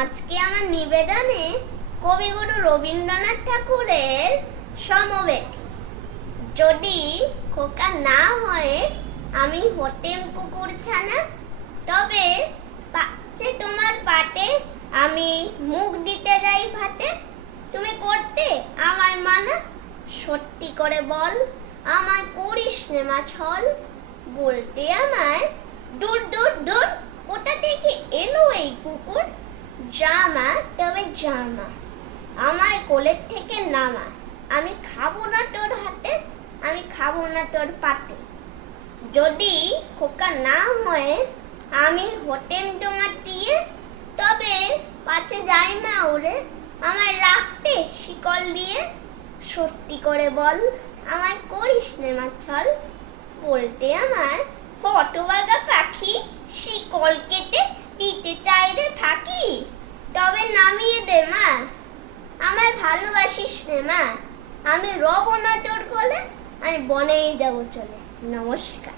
আজকে আমার নিবেদনে কবিগুরু রবীন্দ্রনাথ ঠাকুরের সমবেত। যদি খোকা না হয় আমি হতেম কুকুর ছানা, তবে পাচ্ছে তোমার পাটে আমি মুখ দিতে যাই ভাটে। তুমি করতে আমায় মানা, সত্যি করে বল আমায় করিস নে মা ছল। বলতে আমায় দূর দূর দূর, কোথা থেকে এলো এই কুকুর। জামা তবে জামা, আমায় কোলের থেকে নামা। আমি খাবো না তোর হাতে, আমি খাবো না তোর পাতে। যদি খোকা না হয় আমি হতেম তোমার দিয়ে, তবে পাছে যাই না ওরে আমায় রাখতে শিকল দিয়ে। সত্যি করে বল আমায় করিস নে মা ছল। বলতে আমায় হতভাগা পাখি শিকল কেটে দিতে চাই রে ফাঁকি। তবে নামিয়ে দে মা, আমায় ভালোবাসিস রে মা। আমি রব না তোর কোলে, আমি বনেই যাব চলে। নমস্কার।